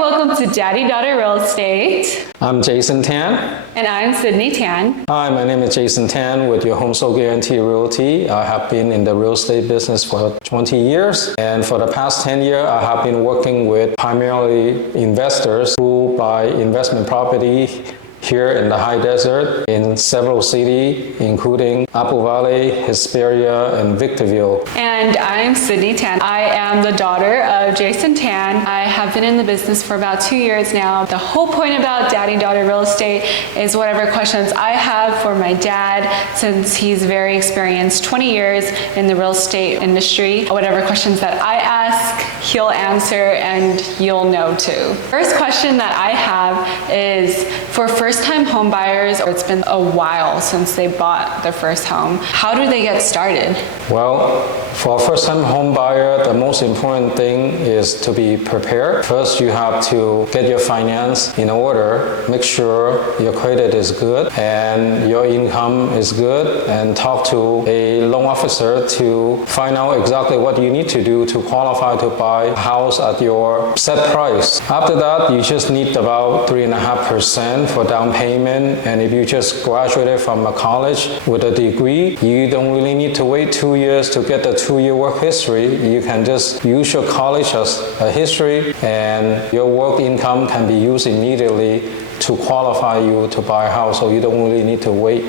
welcome to Daddy-Daughter Real Estate. I'm Jason Tan. And I'm Sydney Tan. Hi, my name is Jason Tan with your Home Sold Guarantee Realty. I have been in the real estate business for 20 years. And for the past 10 years, I have been working with primarily investors who buy investment property here in the high desert in several cities, including Apple Valley, Hesperia, and Victorville. And I'm Sydney Tan. I am the daughter of Jason Tan. I have been in the business for about 2 years now. The whole point about Daddy-Daughter Real Estate is whatever questions I have for my dad, since he's very experienced, 20 years in the real estate industry. Whatever questions that I ask, he'll answer and you'll know too. First question that I have is for first-time home buyers. It's been a while since they bought their first home. How do they get started? Well, for a first-time home buyer, the most important thing is to be prepared. First, you have to get your finance in order. Make sure your credit is good and your income is good, and talk to a loan officer to find out exactly what you need to do to qualify to buy a house at your set price. After that, you just need about 3.5% for down payment, and if you just graduated from a college with a degree, you don't really need to wait 2 years to get the 2-year work history. You can just use your college as a history, and your work income can be used immediately to qualify you to buy a house, so you don't really need to wait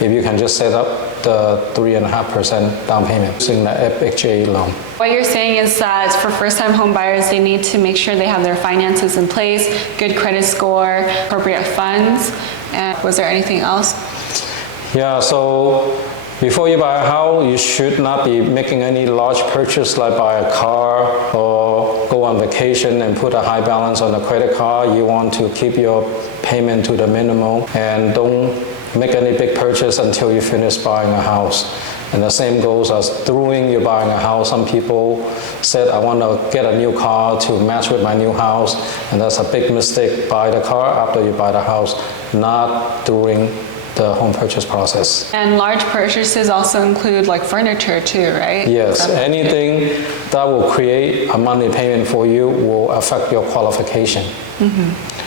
if you can just set up the 3.5% down payment using the FHA loan. What you're saying is that for first-time home buyers, they need to make sure they have their finances in place, good credit score, appropriate funds. And was there anything else? Yeah, so before you buy a house, you should not be making any large purchase like buy a car or go on vacation and put a high balance on the credit card. You want to keep your payment to the minimum and don't make any big purchase until you finish buying a house. And the same goes as during you buying a house. Some people said, I want to get a new car to match with my new house. And that's a big mistake. Buy the car after you buy the house, not during the home purchase process. And large purchases also include like furniture too, right? Yes, anything that will create a monthly payment for you will affect your qualification. Mm-hmm.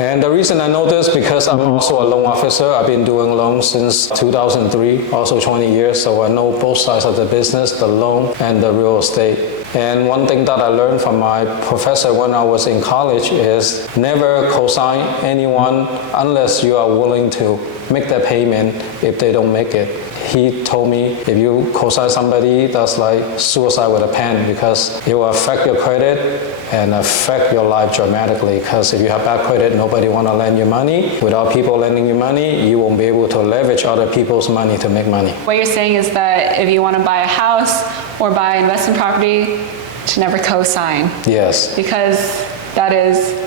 And the reason I know this because I'm also a loan officer. I've been doing loans since 2003, also 20 years, so I know both sides of the business, the loan and the real estate. And one thing that I learned from my professor when I was in college is never co-sign anyone unless you are willing to make that payment if they don't make it. He told me if you co-sign somebody, that's like suicide with a pen, because it will affect your credit and affect your life dramatically. Because if you have bad credit, nobody want to lend you money. Without people lending you money, you won't be able to leverage other people's money to make money. What you're saying is that if you want to buy a house or buy investment property, to never co-sign. Yes. Because that is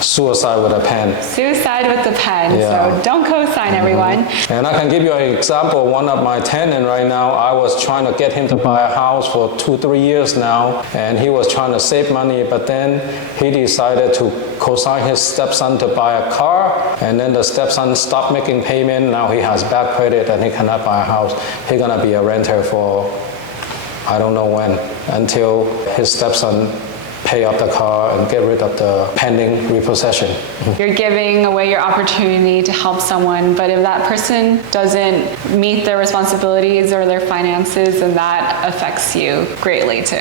suicide with a pen. Suicide with the pen. Yeah. So don't co-sign, everyone. And I can give you an example. One of my tenants right now, I was trying to get him to buy a house for 2-3 years now, and he was trying to save money, but then he decided to co-sign his stepson to buy a car, and then the stepson stopped making payment. Now he has bad credit and he cannot buy a house. He's gonna be a renter for I don't know when, until his stepson pay up the car and get rid of the pending repossession. You're giving away your opportunity to help someone, but if that person doesn't meet their responsibilities or their finances, then that affects you greatly too.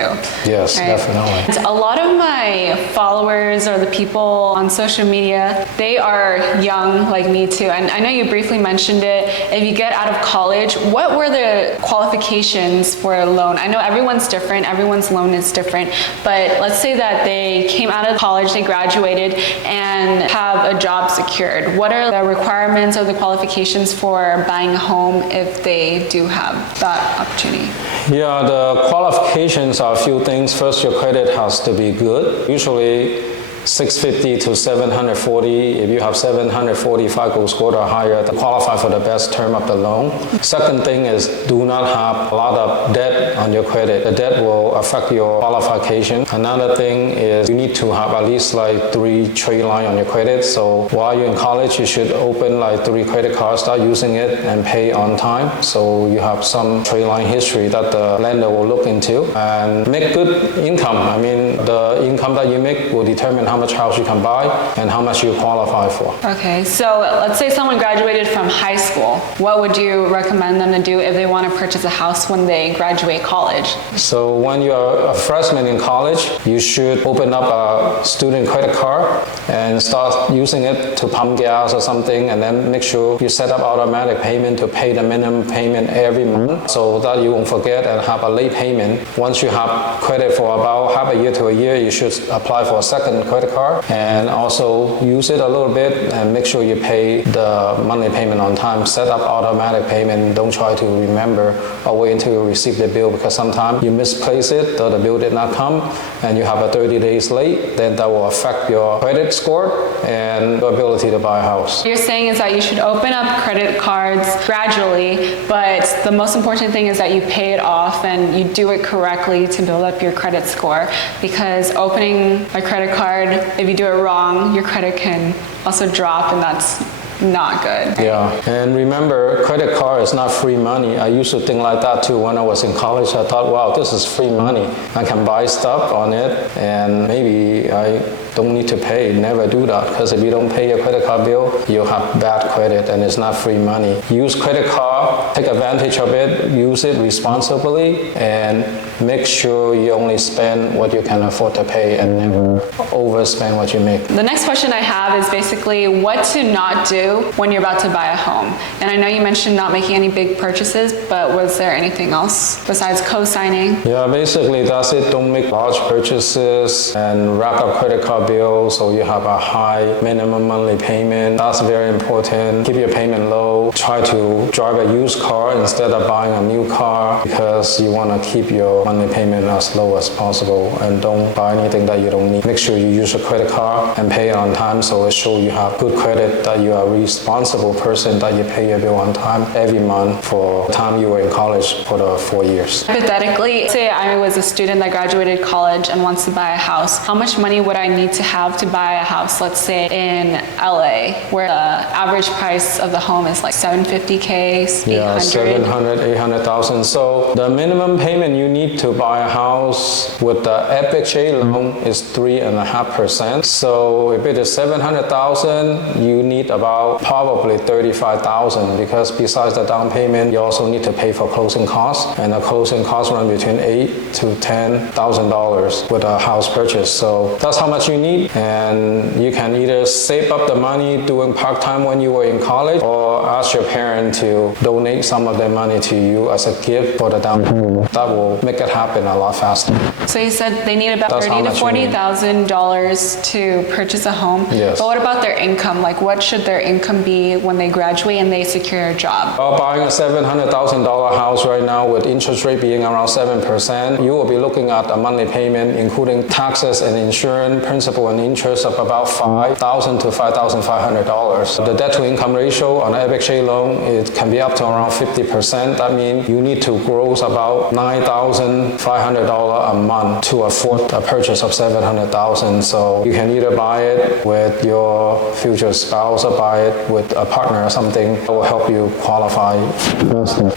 Yes, right? Definitely. And a lot of my followers or the people on social media, they are young like me too. And I know you briefly mentioned it. If you get out of college, what were the qualifications for a loan? I know everyone's different, everyone's loan is different, but let's say that they came out of college, they graduated, and have a job secured. What are the requirements or the qualifications for buying a home if they do have that opportunity? Yeah, the qualifications are a few things. First, your credit has to be good. Usually 650 to 740. If you have 740 FICO score or higher, to qualify for the best term of the loan. Second thing is do not have a lot of debt on your credit. The debt will affect your qualification. Another thing is you need to have at least like 3 trade line on your credit. So while you're in college, you should open like 3 credit cards, start using it and pay on time. So you have some trade line history that the lender will look into, and make good income. I mean, the income that you make will determine how much house you can buy and how much you qualify for. Okay, so let's say someone graduated from high school. What would you recommend them to do if they want to purchase a house when they graduate college? So when you're a freshman in college, you should open up a student credit card and start using it to pump gas or something, and then make sure you set up automatic payment to pay the minimum payment every month so that you won't forget and have a late payment. Once you have credit for about half a year to a year, you should apply for a second credit card and also use it a little bit and make sure you pay the monthly payment on time. Set up automatic payment. Don't try to remember or wait until you receive the bill, because sometimes you misplace it or the bill did not come and you have a 30 days late, then that will affect your credit score and your ability to buy a house. What you're saying is that you should open up credit cards gradually, but the most important thing is that you pay it off and you do it correctly to build up your credit score, because opening a credit card, if you do it wrong, your credit can also drop, and that's not good. Yeah, and remember, credit card is not free money. I used to think like that too when I was in college. I thought, wow, this is free money. I can buy stuff on it and maybe I don't need to pay. Never do that, because if you don't pay your credit card bill, you'll have bad credit and it's not free money. Use credit card, take advantage of it, use it responsibly, and make sure you only spend what you can afford to pay and never overspend what you make. The next question I have is basically what to not do when you're about to buy a home. And I know you mentioned not making any big purchases, but was there anything else besides co-signing? Yeah, basically that's it. Don't make large purchases and rack up credit card bills so you have a high minimum monthly payment. That's very important. Keep your payment low. Try to drive a used car instead of buying a new car, because you want to keep your monthly payment as low as possible, and don't buy anything that you don't need. Make sure you use a credit card and pay it on time so it shows you have good credit, that you are a responsible person, that you pay your bill on time every month for the time you were in college for the 4 years. Hypothetically, say I was a student that graduated college and wants to buy a house. How much money would I need to have to buy a house, let's say in LA, where the average price of the home is like $750K, $800? Yeah, 700, 800,000. So the minimum payment you need to buy a house with the FHA loan is 3.5%. So if it is 700,000, you need about probably 35,000, because besides the down payment, you also need to pay for closing costs, and the closing costs run between $8,000 to $10,000 with a house purchase. So that's how much you need, and you can either save up the money doing part-time when you were in college, or ask your parent to donate some of their money to you as a gift for the down payment. That will make it happen a lot faster. So you said they need about $30,000 to $40,000 to purchase a home. Yes. But what about their income? Like, what should their income be when they graduate and they secure a job? Well, buying a $700,000 house right now with interest rate being around 7%, you will be looking at a monthly payment, including taxes and insurance, principal and interest, of about $5,000 to $5,500. The debt to income ratio on an FHA loan, it can be up to around 50%. That means you need to gross about $9,500 a month to afford a purchase of $700,000. So you can either buy it with your future spouse or buy it with a partner or something that will help you qualify.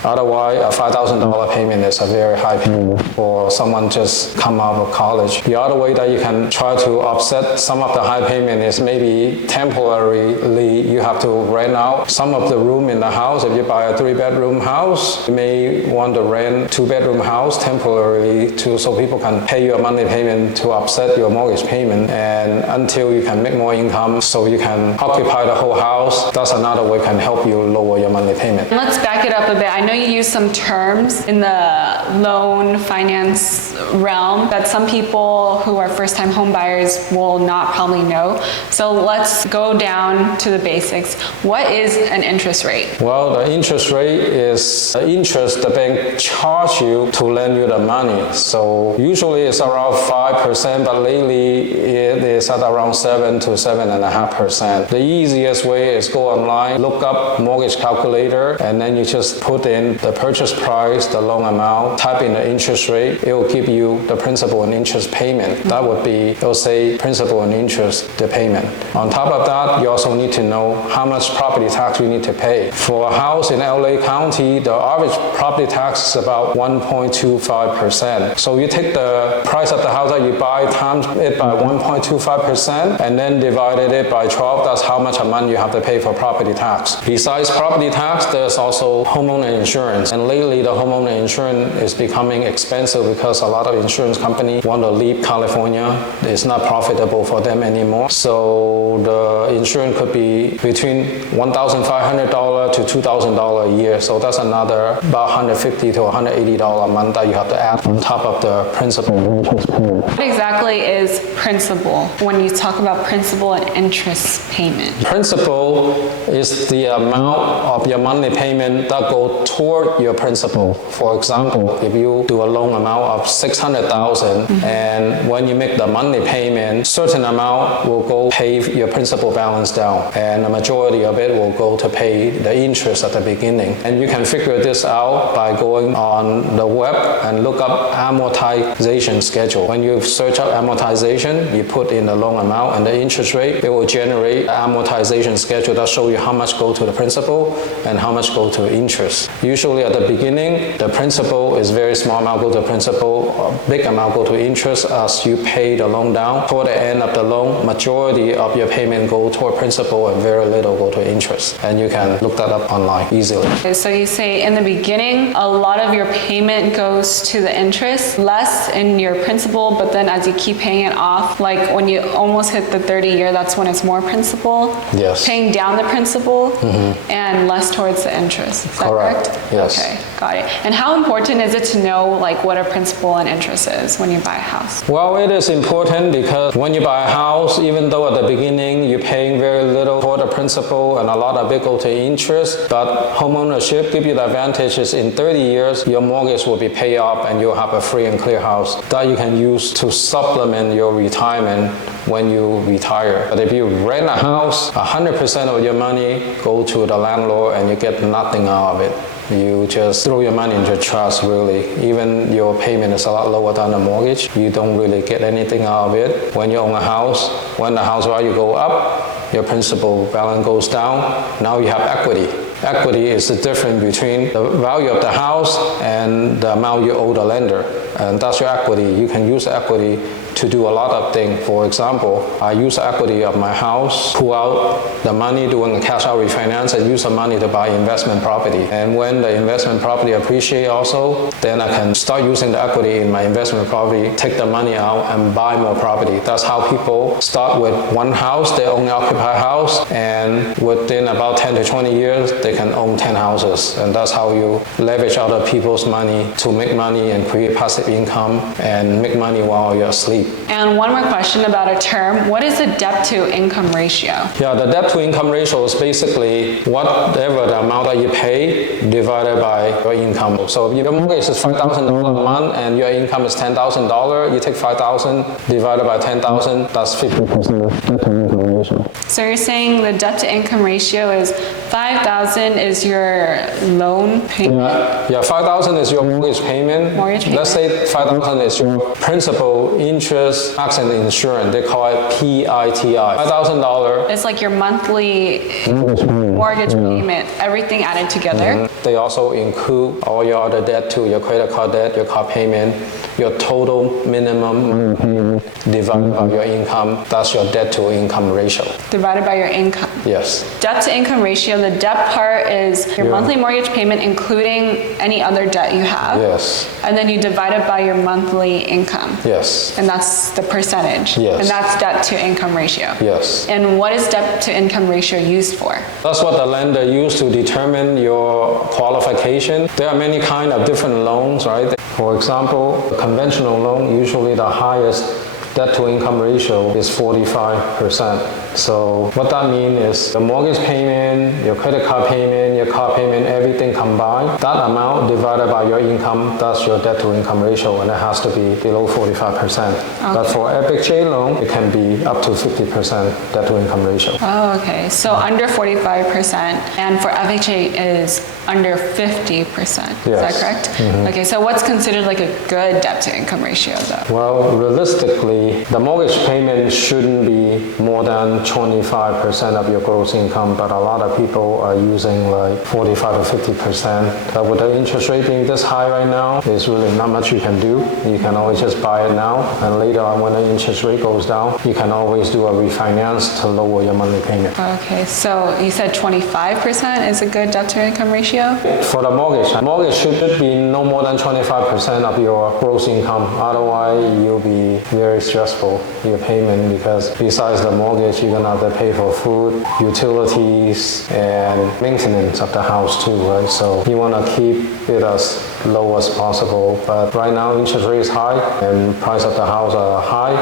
Otherwise, a $5,000 payment is a very high payment for someone just come out of college. The other way that you can try to offset some of the high payment is maybe temporarily you have to rent out some of the room in the house. If you buy a 3-bedroom house, you may want to rent 2-bedroom house temporarily so people can pay you a monthly payment to offset your mortgage payment, and until you can make more income so you can occupy the whole house. That's another way can help you lower your monthly payment. Let's back it up a bit. I know you use some terms in the loan finance realm that some people who are first-time home buyers will not probably know. So let's go down to the basics. What is an interest rate? Well, the interest rate is the interest the bank charge you to lend you the money. So usually it's around 5%, but lately it is at around 7 to 7.5%. The easiest way is go online, look up mortgage calculator, and then you just put in the purchase price, the loan amount, type in the interest rate. It will give you the principal and interest payment. That would be, it will say principal and interest, the payment. On top of that, you also need to know how much property tax you need to pay. For a house in LA County, the average property tax is about 1.25%. So you take the price of the house that you buy times it by 1.25 1.25% and then divided it by 12. That's how much a month you have to pay for property tax. Besides property tax, there's also homeowner insurance. And lately, the homeowner insurance is becoming expensive because a lot of insurance companies want to leave California. It's not profitable for them anymore. So the insurance could be between $1,500 to $2,000 a year. So that's another about $150 to $180 a month that you have to add on top of the principal and interest payment. What exactly is principal when you talk about principal and interest payment? Principal is the amount of your monthly payment that go toward your principal. For example, if you do a loan amount of $600,000 and when you make the monthly payment, certain amount will go pay your principal balance down, and the majority of it will go to pay the interest at the beginning. And you can figure this out by going on the web and look up amortization schedule. When you search up amortization, you put in the loan amount and the interest rate, it will generate an amortization schedule that show you how much go to the principal and how much go to interest. Usually at the beginning, the principal is very small amount go to principal, a big amount go to interest as you pay the loan down. Toward the end of the loan, majority of your payment go toward principal and very little go to interest. And you can look that up online easily. Okay, so you say in the beginning, a lot of your payment goes to the interest, less in your principal, but then as you keep paying it off, like when you almost hit the 30-year, that's when it's more principal. Yes. Paying down the principal and less towards the interest. Is that correct? Yes. Okay, got it. And how important is it to know like what a principal and interest is when you buy a house? Well, it is important because when you buy a house, even though at the beginning you're paying very little toward the principal and a lot of it go to interest, but homeownership give you the advantages in 30 years, your mortgage will be paid off and you'll have a free and clear house that you can use to supplement your retirement when you retire. But if you rent a house, 100% of your money go to the landlord and you get nothing out of it. You just throw your money into trust, really. Even your payment is a lot lower than a mortgage. You don't really get anything out of it. When you own a house, when the house value go up, your principal balance goes down. Now you have equity. Equity is the difference between the value of the house and the amount you owe the lender. And that's your equity. You can use equity to do a lot of things. For example, I use the equity of my house, pull out the money doing a cash out refinance, and use the money to buy investment property. And when the investment property appreciate also, then I can start using the equity in my investment property, take the money out and buy more property. That's how people start with one house, they own an occupied house, and within about 10 to 20 years, they can own 10 houses. And that's how you leverage other people's money to make money and create passive income and make money while you're asleep. And one more question about a term. What is the debt to income ratio? Yeah, the debt to income ratio is basically whatever the amount that you pay divided by your income. So if your mortgage is $5,000 a month and your income is $10,000, you take $5,000 divided by $10,000, that's 50% debt to income ratio. So you're saying the debt to income ratio is $5,000 is your loan payment? Yeah, $5,000 is your mortgage payment. Let's say $5,000 is your principal, interest, tax, and insurance. They call it PITI. $5,000. It's like your monthly mortgage payment, everything added together. They also include all your other debt too, your credit card debt, your car payment, your total minimum payment divided by your income. That's your debt to income ratio. Divided by your income. Yes. Debt to income ratio, the debt part is your monthly mortgage payment including any other debt you have. Yes. And then you divide it by your monthly income. Yes. And that's the percentage. Yes. And that's debt to income ratio. Yes. And what is debt to income ratio used for? That's what the lender used to determine your qualification. There are many kind of different loans, right? For example, a conventional loan, usually the highest debt to income ratio is 45%. So what that means is the mortgage payment, your credit card payment, your car payment, everything combined, that amount divided by your income, that's your debt to income ratio, and it has to be below 45%. Okay. But for FHA loan, it can be up to 50% debt to income ratio. Oh, okay. So under 45%, and for FHA is under 50%. Is that correct? Okay, so what's considered like a good debt to income ratio though? Well, realistically, the mortgage payment shouldn't be more than 25% of your gross income, but a lot of people are using like 45 to 50%. But with the interest rate being this high right now, there's really not much you can do. You can always just buy it now, and later on when the interest rate goes down, you can always do a refinance to lower your monthly payment. Okay, so you said 25% is a good debt to income ratio? For the mortgage should be no more than 25% of your gross income. Otherwise, you'll be very stressful, your payment, because besides the mortgage, you're gonna have to pay for food, utilities, and maintenance of the house too, right? So you wanna keep it as low as possible. But right now, interest rate is high and price of the house are high.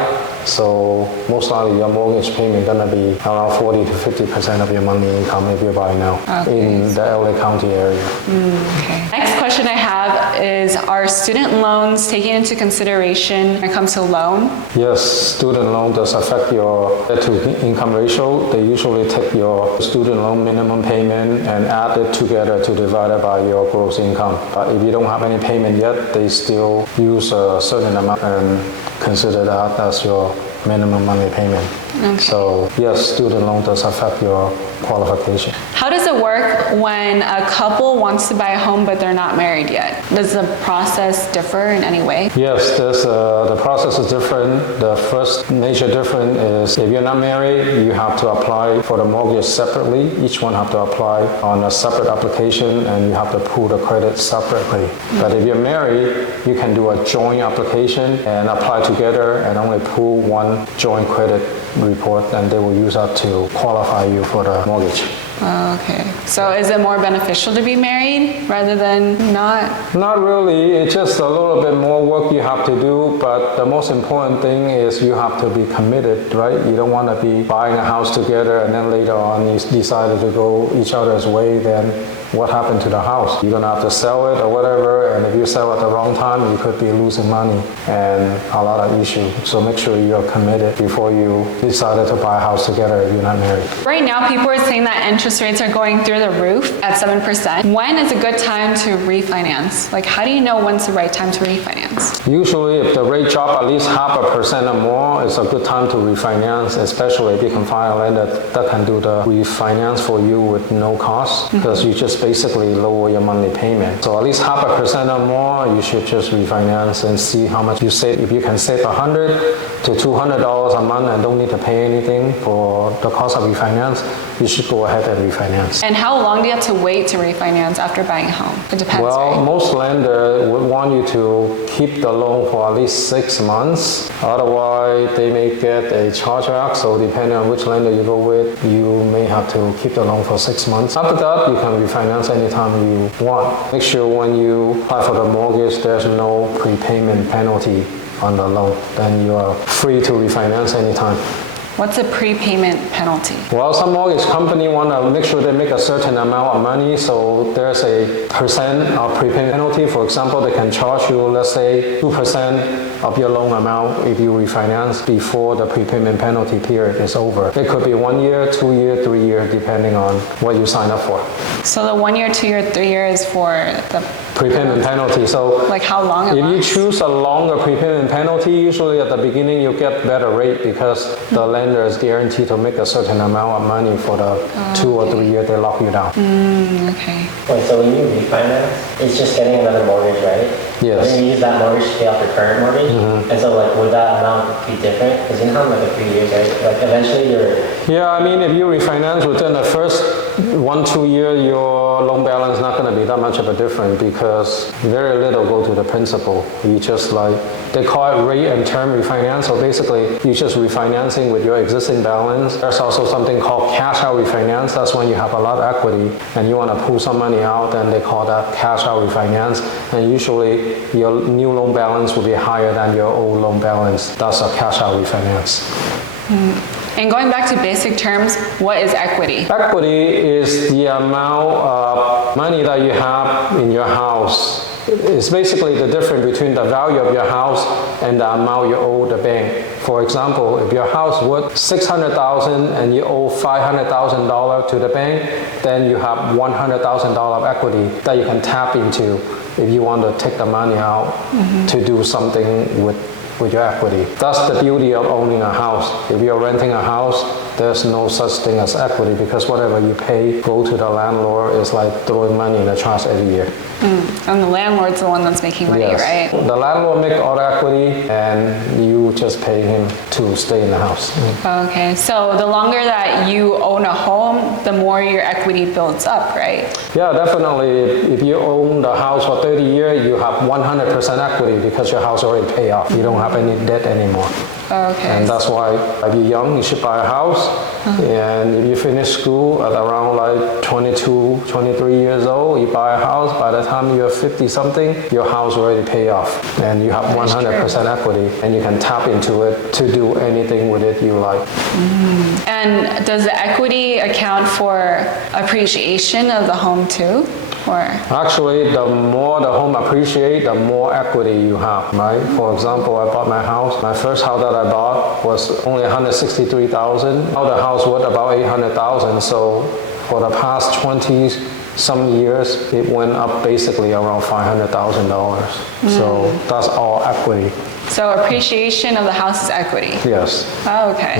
So most likely your mortgage payment gonna be around 40 to 50% of your monthly income if you buy now in the LA County area. Okay. Next question I have is, are student loans taken into consideration when it comes to loan? Yes, student loan does affect your debt to income ratio. They usually take your student loan minimum payment and add it together to divide it by your gross income. But if you don't have any payment yet, they still use a certain amount and consider that as your minimum monthly payment. Okay. So yes, student loan does affect your qualification. How does it work when a couple wants to buy a home but they're not married yet? Does the process differ in any way? Yes, the process is different. The first major difference is if you're not married, you have to apply for the mortgage separately. Each one have to apply on a separate application, and you have to pull the credit separately. But if you're married, you can do a joint application and apply together and only pull one joint credit report, and they will use that to qualify you for the mortgage. Okay. So is it more beneficial to be married rather than not? Not really. It's just a little bit more work you have to do, but the most important thing is you have to be committed, right? You don't want to be buying a house together and then later on you decided to go each other's way, then what happened to the house? You're going to have to sell it or whatever, and if you sell at the wrong time, you could be losing money and a lot of issues. So make sure you're committed before you decided to buy a house together if you're not married. Right now, people are saying that interest rates are going through the roof at 7%. When is a good time to refinance? Like, how do you know when's the right time to refinance? Usually, if the rate drop at least 0.5% or more, it's a good time to refinance, especially if you can find a lender that can do the refinance for you with no cost, because you just basically lower your monthly payment. So at least 0.5% or more, you should just refinance and see how much you save. If you can save $100 to $200 a month and don't need to pay anything for the cost of refinance, you should go ahead and refinance. And how long do you have to wait to refinance after buying a home? It depends, Well, right? most lenders would want you to keep the loan for at least 6 months. Otherwise, they may get a chargeback. So depending on which lender you go with, you may have to keep the loan for 6 months. After that, you can refinance anytime you want. Make sure when you apply for the mortgage, there's no prepayment penalty on the loan. Then you are free to refinance anytime. What's a prepayment penalty? Well, some mortgage company want to make sure they make a certain amount of money, so there's a percent of prepayment penalty. For example, they can charge you, let's say, 2% of your loan amount if you refinance before the prepayment penalty period is over. It could be 1 year, 2 year, 3 year, depending on what you sign up for. So the 1 year, 2 year, 3 year is for the Prepayment penalty. So like how long it if you lasts? choose a longer prepayment penalty, usually at the beginning you get better rate because the lender is guaranteed to make a certain amount of money for the 2 or 3 years they lock you down. Okay. Wait, so when you refinance, it's just getting another mortgage, right? Yes. And you use that mortgage to pay off your current mortgage? And so like, would that amount be different? Because you know, like a few years, right? Like eventually you're... Yeah, I mean, if you refinance within the first 1-2 years, your loan balance is not going to be that much of a difference because very little go to the principal. You just like, they call it rate and term refinance. So basically, you're just refinancing with your existing balance. There's also something called cash out refinance. That's when you have a lot of equity and you want to pull some money out, and they call that cash out refinance. And usually, your new loan balance will be higher than your old loan balance. That's a cash out refinance. And going back to basic terms, what is equity? Equity is the amount of money that you have in your house. It's basically the difference between the value of your house and the amount you owe the bank. For example, if your house worth $600,000 and you owe $500,000 to the bank, then you have $100,000 of equity that you can tap into if you want to take the money out to do something with with your equity. That's the beauty of owning a house. If you're renting a house, there's no such thing as equity because whatever you pay go to the landlord is like throwing money in the trash every year. And the landlord's the one that's making money, Yes. right? The landlord make all the equity and you just pay him to stay in the house. Okay, so the longer that you own a home, the more your equity builds up, right? Yeah, definitely. If you own the house for 30 years, you have 100% equity because your house already paid off. You don't have any debt anymore. Okay. And that's why if you're young, you should buy a house. And if you finish school at around like 22, 23 years old, you buy a house. By the time you're 50 something, your house already paid off. And you have 100% equity and you can tap into it to do anything with it you like. And does the equity account for appreciation of the home too? Or Actually, the more the home appreciate, the more equity you have, right? For example, I bought my house. My first house that I bought was only $163,000. Now the house worth about $800,000. So for the past 20 some years, it went up basically around $500,000. So that's all equity. so appreciation of the house is equity. Yes. Oh, okay.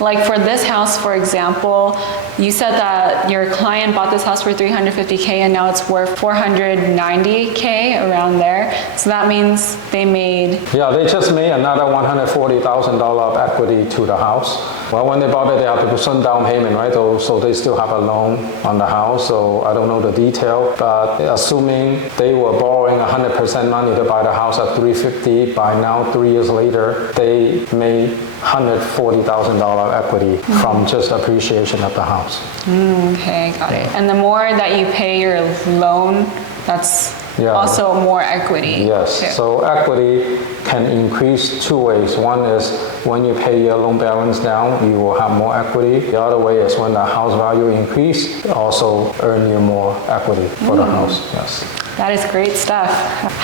Like for this house, for example, you said that your client bought this house for $350K and now it's worth $490K around there. So that means they made, Yeah, they just made another $140,000 of equity to the house. Well, when they bought it, they had to put some down payment, right? So they still have a loan on the house. So I don't know the detail, but assuming they were borrowing 100% money to buy the house at $350, by now 3 years later, they made $140,000 equity from just appreciation of the house. okay, got it. And the more that you pay your loan, that's Yeah. also more equity. Yes, too. so equity can increase two ways. One is when you pay your loan balance down, you will have more equity. The other way is when the house value increase, also earn you more equity for the house, yes. That is great stuff.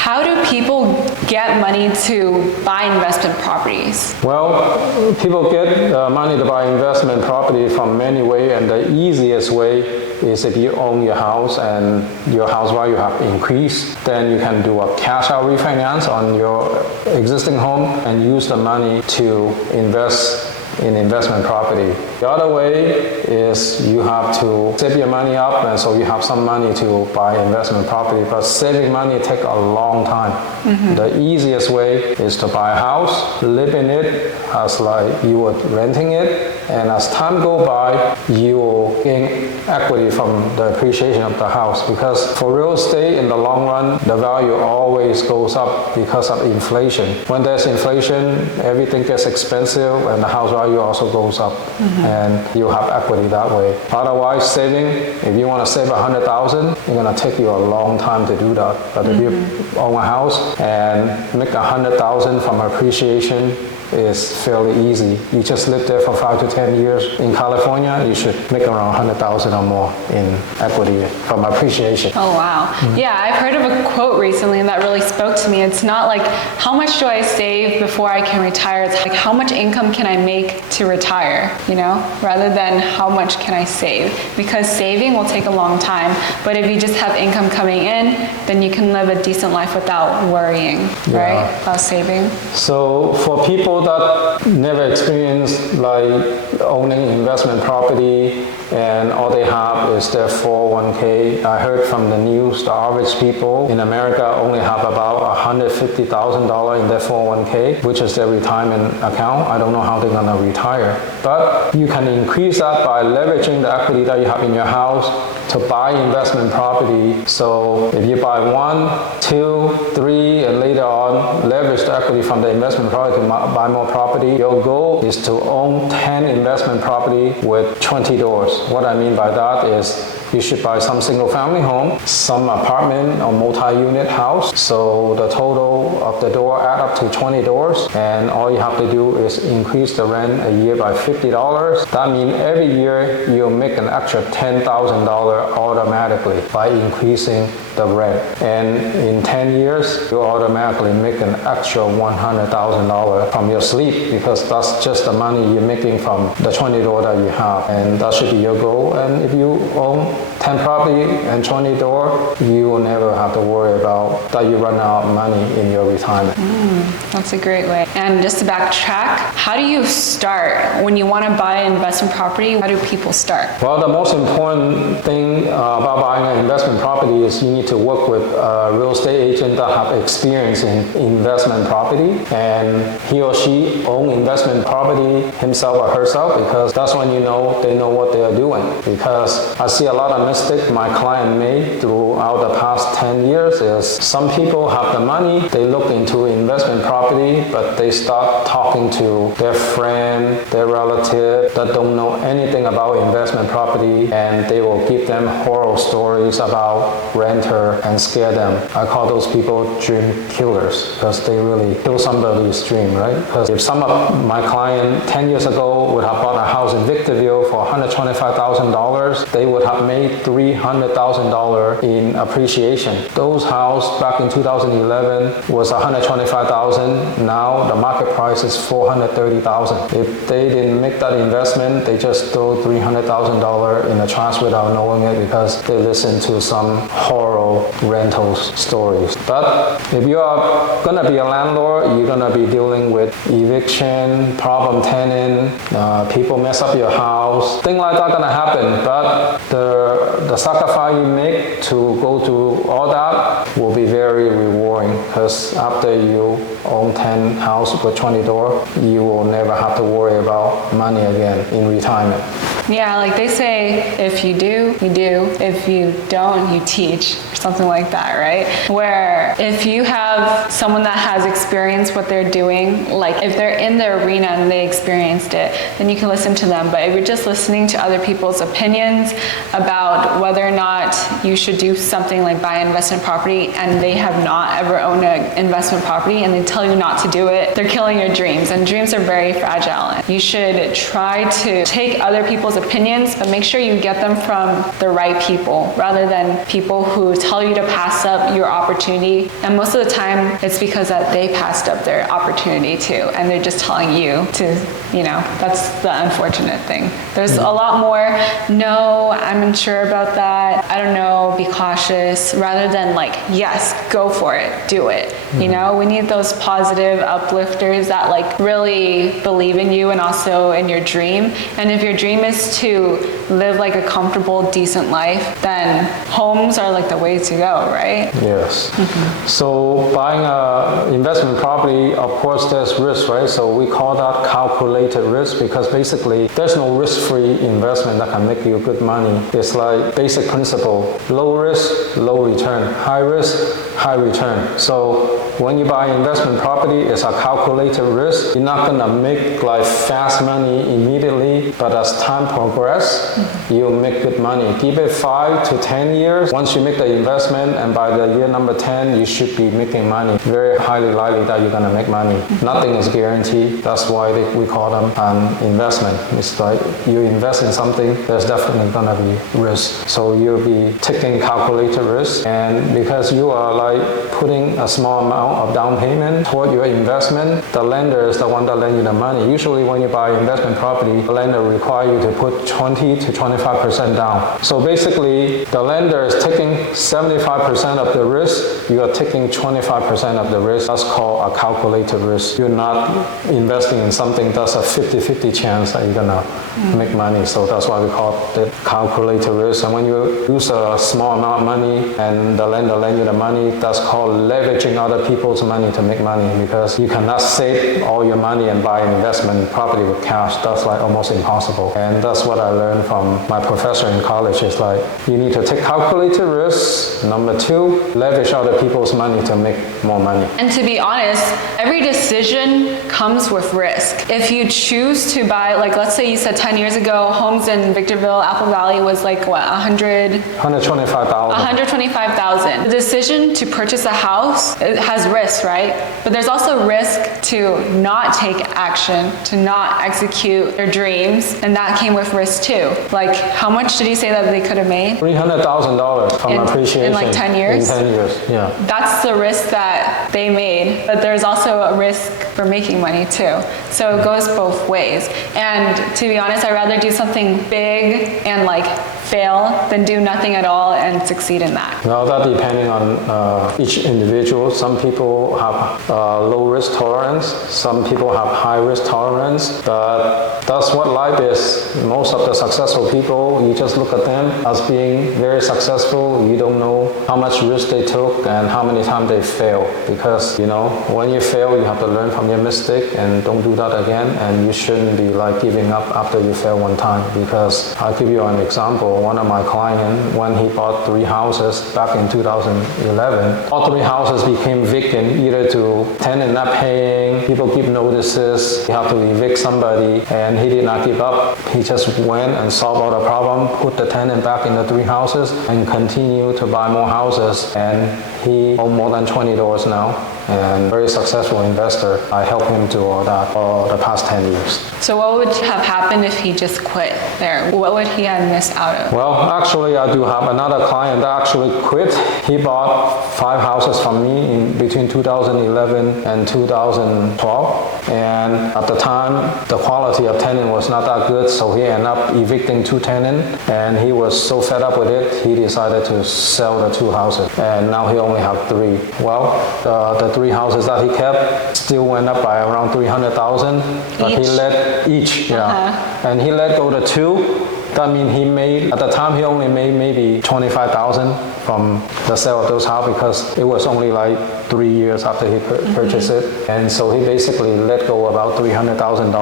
How do people get money to buy investment properties? Well, people get money to buy investment property from many ways, and the easiest way is if you own your house and your house value have increased, then you can do a cash out refinance on your existing home and use the money to invest in investment property. The other way is you have to save your money up, and so you have some money to buy investment property, but saving money take a long time. The easiest way is to buy a house, live in it as like you were renting it, and as time go by, you will gain equity from the appreciation of the house, because for real estate in the long run, the value always goes up because of inflation. When there's inflation, everything gets expensive and the house value also goes up, and you have equity that way. Otherwise, saving, if you want to save $100,000, it's going to take you a long time to do that. But if you own a house and make $100,000 from appreciation, is fairly easy. You just live there for 5 to 10 years. In California, you should make around $100,000 or more in equity from appreciation. Oh, wow. Yeah, I've heard of a quote recently that really spoke to me. It's not like, how much do I save before I can retire? It's like, how much income can I make to retire, you know, rather than how much can I save? Because saving will take a long time, but if you just have income coming in, then you can live a decent life without worrying, right, about saving. So for people that never experienced like owning investment property and all they have is their 401k, I heard from the news the average people in America only have about $150,000 in their 401k, which is their retirement account. I don't know how they're gonna retire, but you can increase that by leveraging the equity that you have in your house to buy investment property. So if you buy 1, 2, 3, and later on leverage the equity from the investment property to buy more property, your goal is to own 10 investment property with 20 doors. What I mean by that is you should buy some single family home, some apartment or multi-unit house. So the total of the door add up to 20 doors, and all you have to do is increase the rent a year by $50. That means every year you'll make an extra $10,000 automatically by increasing the rent. And in 10 years, you'll automatically make an extra $100,000 from your sleep, because that's just the money you're making from the 20 door that you have. And that should be your goal. And if you own 10 property and 20 door, you will never have to worry about that you run out of money in your retirement. That's a great way. And just to backtrack, how do you start when you want to buy an investment property? How do people start? Well, the most important thing about buying an investment property is you need to work with a real estate agent that have experience in investment property, and he or she own investment property himself or herself, because that's when you know they know what they are doing. Because I see a lot of mistakes my client made throughout the past 10 years is some people have the money, they look into investment property, but they start talking to their friend, their relative that don't know anything about investment property, and they will give them horror stories about renter and scare them. I call those people dream killers, because they really kill somebody's dream, right? Because if some of my client 10 years ago would have bought a house in Victorville for $125,000, they would have made $300,000 in appreciation. Those houses back in 2011 was $125,000. Now the market price is $430,000. If they didn't make that investment, they just throw $300,000 in the trash without knowing it, because they listen to some horror rentals stories. But if you are gonna be a landlord, you're gonna be dealing with eviction, problem tenant, people mess up your house, things like that gonna happen. But the sacrifice you make to go through all that will be very rewarding, because after you own 10 houses with 20 doors, you will never have to worry about money again in retirement. Yeah, like they say, if you do, you do. If you don't, you teach, or something like that, right? Where if you have someone that has experienced what they're doing, like if they're in the arena and they experienced it, then you can listen to them. But if you're just listening to other people's opinions about whether or not you should do something like buy an investment property, and they have not ever owned an investment property and they tell you not to do it, they're killing your dreams. And dreams are very fragile. You should try to take other people's opinions, but make sure you get them from the right people, rather than people who tell you to pass up your opportunity. And most of the time, it's because that they passed up their opportunity too, and they're just telling you to, that's the unfortunate thing. There's a lot more, no, I'm unsure about that, I don't know, be cautious, rather than like, yes, go for it, do it. We need those positive uplifters that like really believe in you and also in your dream. And if your dream is to live like a comfortable, decent life, then homes are like the way to go, right? Yes. So buying an investment property, of course, there's risk, right? So we call that calculated risk, because basically there's no risk-free investment that can make you good money. It's like basic principle: low risk, low return; high risk, high return. So when you buy investment property, it's a calculated risk. You're not gonna make like fast money immediately, but as time progresses, you'll make good money. Give it 5 to 10 years. Once you make the investment, and by the year number 10, you should be making money. Very highly likely that you're gonna make money. Nothing is guaranteed. That's why we call them an investment. It's like you invest in something, there's definitely gonna be risk. So you'll be taking calculated risk, and because you are like putting a small amount of down payment toward your investment, the lender is the one that lends you the money. Usually when you buy investment property, the lender requires you to put 20 to 25% down. So basically, the lender is taking 75% of the risk, you are taking 25% of the risk. That's called a calculated risk. You're not investing in something that's a 50-50 chance that you're gonna make money. So that's why we call it calculated risk. And when you use a small amount of money and the lender lends you the money, that's called leveraging other people's money to make money, because you cannot save all your money and buy an investment property with cash. That's like almost impossible. And that's what I learned from my professor in college. It's like you need to take calculated risks. Number 2, leverage other people's money to make more money. And to be honest, every decision comes with risk. If you choose to buy, like let's say you said 10 years ago, homes in Victorville, Apple Valley was like what, 125,000. 125,000. The decision to purchase a house, it has is risk, right? But there's also risk to not take action, to not execute their dreams, and that came with risk too. Like, how much did you say that they could have made? $300,000 from appreciation. In like 10 years? In 10 years, yeah. That's the risk that they made, but there's also a risk for making money too. So it goes both ways. And to be honest, I'd rather do something big and like fail than do nothing at all and succeed in that. Well, that depending on each individual. Some people have low risk tolerance. Some people have high risk tolerance. But that's what life is. Most of the successful people, you just look at them as being very successful. You don't know how much risk they took and how many times they fail. Because, you know, when you fail, you have to learn from your mistake and don't do that again. And you shouldn't be like giving up after you fail one time. Because I'll give you an example. One of my clients, when he bought 3 houses back in 2011, all 3 houses became vacant either to tenant not paying, people keep notices, you have to evict somebody, and he did not give up. He just went and solved all the problem, put the tenant back in the 3 houses, and continued to buy more houses. And he owns more than 20 doors now, and very successful investor. I helped him do all that for the past 10 years. So what would have happened if he just quit there? What would he have missed out of? Well, actually, I do have another client that actually quit. He bought 5 houses from me in between 2011 and 2012. And at the time, the quality of tenant was not that good, so he ended up evicting 2 tenants. And he was so fed up with it, he decided to sell the 2 houses. And now he only has 3. Well, the 3 houses that he kept still went up by around $300,000. But he let each, and he let go the 2. That means he made, at the time he only made maybe $25,000 from the sale of those houses because it was only like 3 years after he purchased it. And so he basically let go about $300,000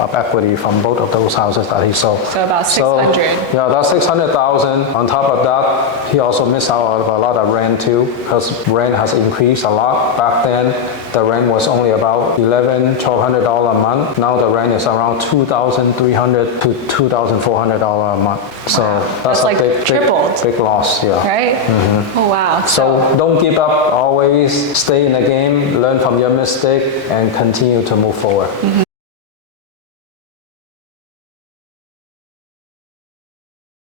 of equity from both of those houses that he sold. So about 600. Yeah, about 600,000. On top of that, he also missed out on a lot of rent too because rent has increased a lot. Back then, the rent was only about $1,100-$1,200 a month. Now the rent is around $2,300 to $2,400 a month. So that's like a big, tripled. big loss, yeah. Right? Oh, wow. So don't give up, always stay in the game, learn from your mistake, and continue to move forward.